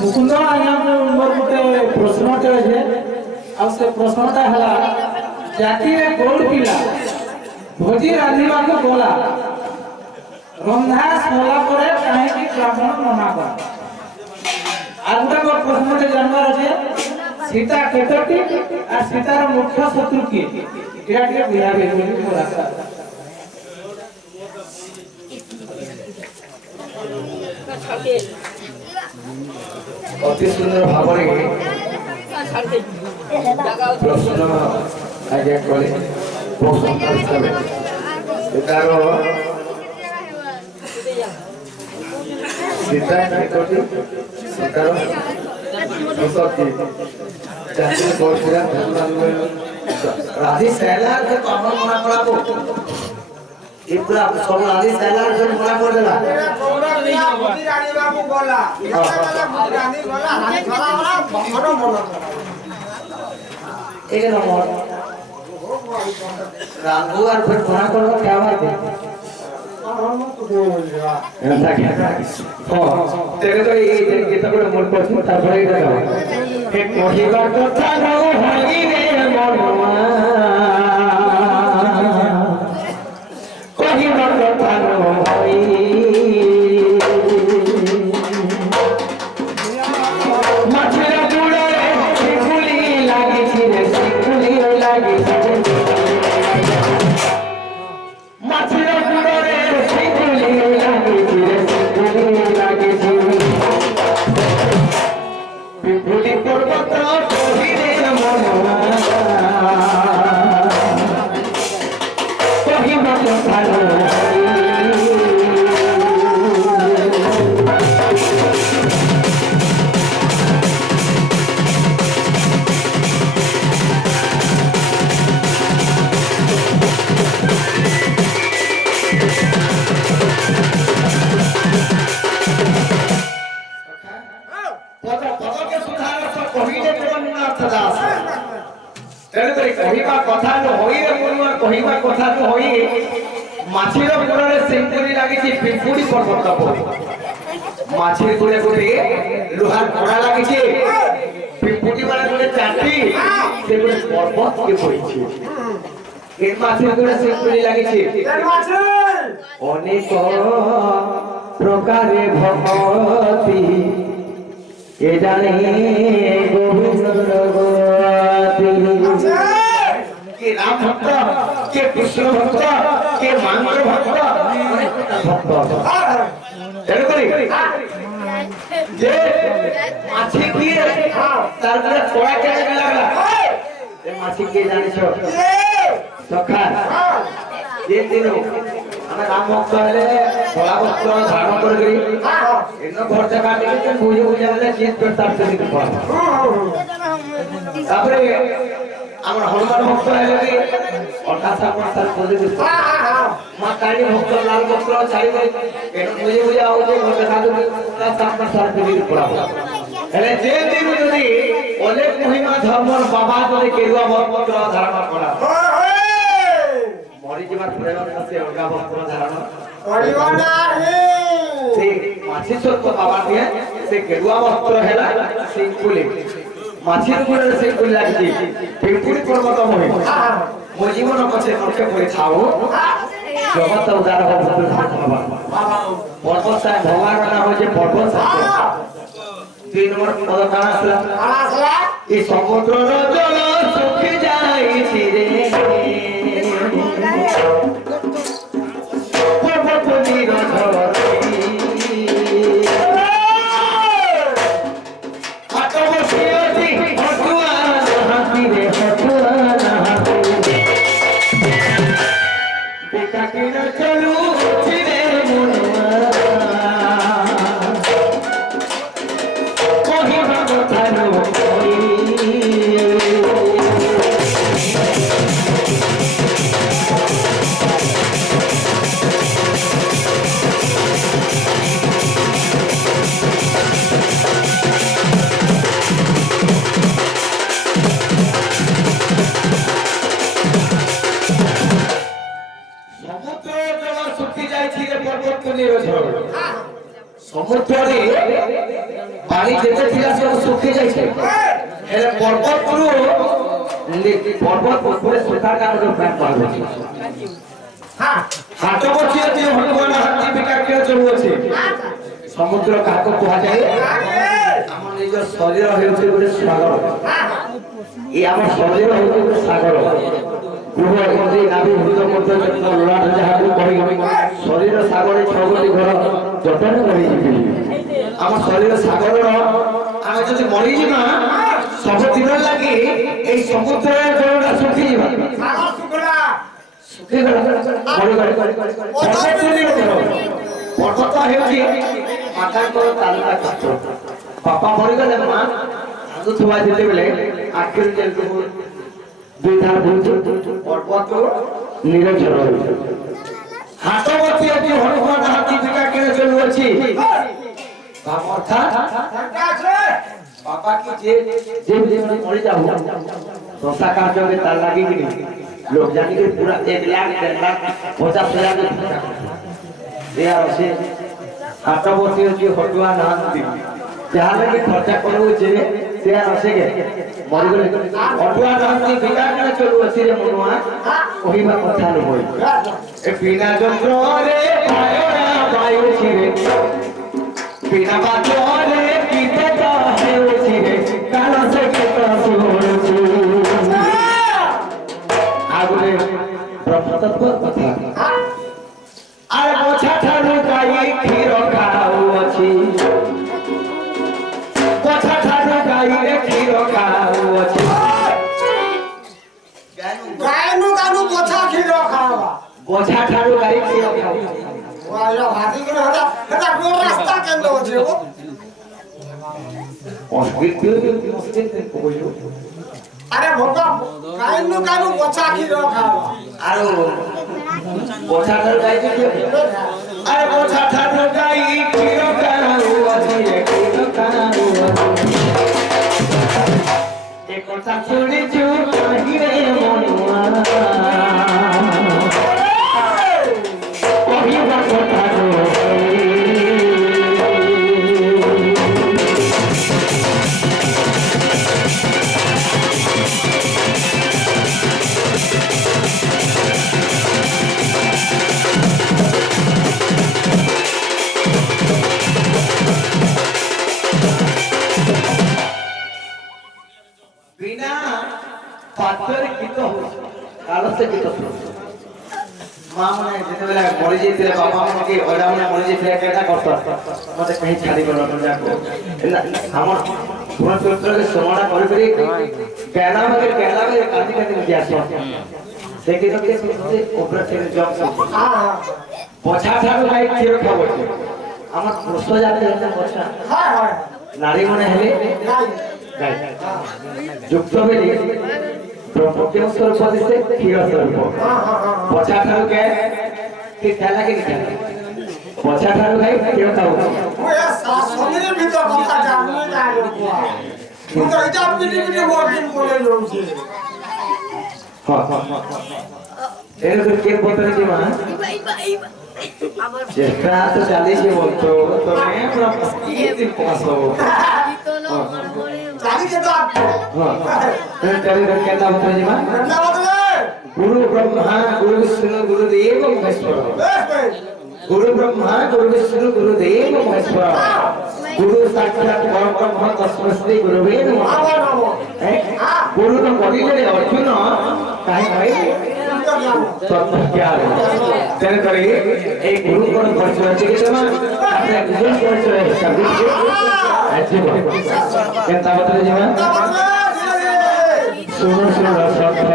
मुकुंद आज्ञा मोर गोटे प्रश्नटे है आ से प्रश्नटा है जाति रे गोल पिला भोजी रांधिबा को बोला रंधा सोला परे काहे कि ब्राह्मण मना कर आ गोटे मोर प्रश्नटे जानबार আছে सीता केतोटी आ सीतार मुख्य शत्रु की एटा के बुझाबे बोली बोला अति सुंदर भाव प्रश्न आज्ञा कले प्रश्न सीता केतोटी सीतार राधे सैला के पावन मना पड़ा को ये पूरा सब राधे सैला के मना कर देला पौरा नहीं मोदी रानी बाबू बोला वाला मोदी रानी बोला रानी खड़ा वाला बहरो बोला एक नंबर रामू और फिर मना करवा क्या बात है तेरे तो ये तो बड़ा मन को था भाई का एक मोहिबा को था नो होई रे मनवा कोहिबा को था नो होई मछरा जुड़े सिकुली लागी थी रे सिकुली लागी थी मछरा जुड़े বিপুলি পর্বত কহিরে মনমা কহিব কথা कहिबा कथा न होई रे मोनुआ कहिबा कथा न होई माछीर गुड़े सिंपुरी लागी छी पिंपुड़ी पर्वत पर माछीर गुड़े गुड़े लोहार घोड़ा लागी छी पिंपुड़ी वाला गुड़े चाटी से गुड़े पर्वत के पड़ी छी एक माछीर गुड़े सिंपुरी लागी छी अनेक प्रकारे भगवती के जाने गोविंद के राम भक्त के कृष्ण भक्त के मांगल भक्त भक्त तेरे करी जे माछी की तार में थोड़ा क्या लागला ए माछी के जाने छो सखा ये दिनो हमें राम भक्त हेले थोड़ा भक्त धारण कर गई इनो घर जगह के बुझे बुझे ले चीज पे तार से निकल तापरे আমার হনুমান ভক্ত হেলে অটা সাপন সার করে দিছে মা কালী ভক্ত লাল ভক্ত চাইবে এর বুঝে বুঝে আউছে ঘরে সাধু তা সাপন সার করে পড়া হেলে যে দিন যদি অনেক মহিমা ধর্মর বাবা যদি কেরুয়া ভক্ত ধারণ করা মরি জীবন প্রয়োগ আছে অর্গা ভক্ত ধারণ করিব না হে সে মাছি সত্য বাবা দিয়ে সে কেরুয়া ভক্ত হেলা সিংকুলি মাছির গুড়ে সে গুলি লাগি পিপুড়ি পর্বত মহি মো জীবন পছে নকে করে খাও জগত উদার হবে পর্বত সাহেব ভগবান না হচ্ছে পর্বত সাহেব 3 নম্বর পদ কানা আসলা এই সমুদ্রর জল শুকি যাইছি রে পর্বত নিরঝর ସମୁଦ୍ରରେ ପାଣି ଯେତେ ଥିଲା ସବୁ ଶୁଖି ଯାଇଛି ହେଲେ ପର୍ବତ ଉପରେ ସୁତା କାମରେ ପ୍ରାଣ ପାଉଛି ହାତ ବସି ଅଛି ହନୁମାନ ହାତୀ ବିକାକିର ଚଳୁଅଛି ସମୁଦ୍ର କାହାକୁ କୁହାଯାଏ ଆମ ନିଜ ଶରୀର ହେଉଛି ଗୋଟେ ସାଗର ଏ ଆମ ଶରୀର ହେଉଛି ଗୋଟେ ସାଗର ଗୃହ ଏମିତି ନାଭି ହୃଦ ମଧ୍ୟ ଲଳାଟ ଯାହାକୁ କହି ଶରୀର ସାଗର ଛଗଲି ଘର ଯତନ କରିଯିବି ଆମ ଶରୀର ସାଗରର ଆମେ ଯଦି ମରିଯିବା ସବୁଦିନ ଲାଗି ଏଇ ସମୁଦ୍ର ଜଳଟା ଶୁଖିଯିବା ଶୁଖିଗଲା ପର୍ବତ ହେଉଛି ମାତାଙ୍କର ତାଲୁକା କାଠ ବାପା ମରିଗଲେ ମା କାନ୍ଦୁଥିବା ଯେତେବେଳେ ଆଖିରୁ ଯେମିତି ଦୁଇ ଧାର ବହୁଛି ପର୍ବତ ନିରଝର ହେଉଛି ହାତ ବସି ଅଛି ହନୁମାନ ହାତୀ ବିକାକିର ଚଳୁଅଛି बापा की जे मरी जाऊ संस्था का जो के तार लगी कि लोग जानी के पूरा 1 लाख 1.5 लाख 50,000 यार से हाथ बोती हो हटुआ नांती जहां लगे खर्चा करू जे से आसे के मरी गले हटुआ नांती बिका के चलू अछि रे मनुआ ओही बा कथा न होई ए बिना जंत्र रे पायो छी रे बिना बातोरे कीते है उठी रे काला से केता सुरछु आगुले ब्रह्मतत्व कथा अरे बोछा ठानु गाई खीर खाऊ अछि बोछा ठानु गाई रे खीर खाऊ अछि गायनु गानु बोछा खीर खावा बोछा ठानु गाई खीर खाऊ वाला भाती के हटा हटा को रास्ता केंद्र होछे वो अरे भोका गायनु गानु बोछा खीर खावा आरो बोछा ठानु गाई अरे बोछा ठानु गाई खीर खाऊ अछि खीर खाऊ ए कोठा छोड़ी छु आही रे मनुआ ओही बा कोठा बिना पात्र गीत हो काल से गीत हो मां माने जेते बेला मरि जेते बाबा माने के ओडा माने मरि जेते केटा करता मते कहीं छाड़ी गलो न जाको हमर पूरा चरित्र के समाना करि करि कहना मगे काजी काजी मुझे आसो से के के ऊपर से जॉब हां पोछा ठाडू गाई खीर खाबो हमर पुरुष जाते है पोछा हां हां नारी माने हेले गाई যুক্ত হইলে ব্রহ্মজ্ঞ স্বরূপ দিতে ক্ষীর স্বরূপ পছা ঠারু কে কি খেলা কি খেলা পছা ঠারু ভাই কেউ খাও ওয়া শাসনের ভিতর কথা জানি না রে বুয়া কিন্তু এটা পিটি পিটি ওয়ার্কিং করে লউছে হ্যাঁ এর তো কে বলতে কি মা চেষ্টা তো চালিয়েছে বলতো তুমি ব্রহ্মজ্ঞ পাস হবো चाली के तो हां चाली के क्या नाम बताइए मां ना बदले गुरु ब्रह्मा गुरु विष्णु गुरु देव महेश्वर गुरु ब्रह्मा गुरु विष्णु गुरु देव महेश्वर गुरु साक्षात परब्रह्म तस्मै श्री गुरुवे नमः गुरु तो बोलिले अर्जुन काहे भाई तत्व क्या है तेरे करे एक गुरु को परिचय के समान अपने गुरु परिचय सभी के अच्छे केता बता जीवन सुनो सुनो सत्य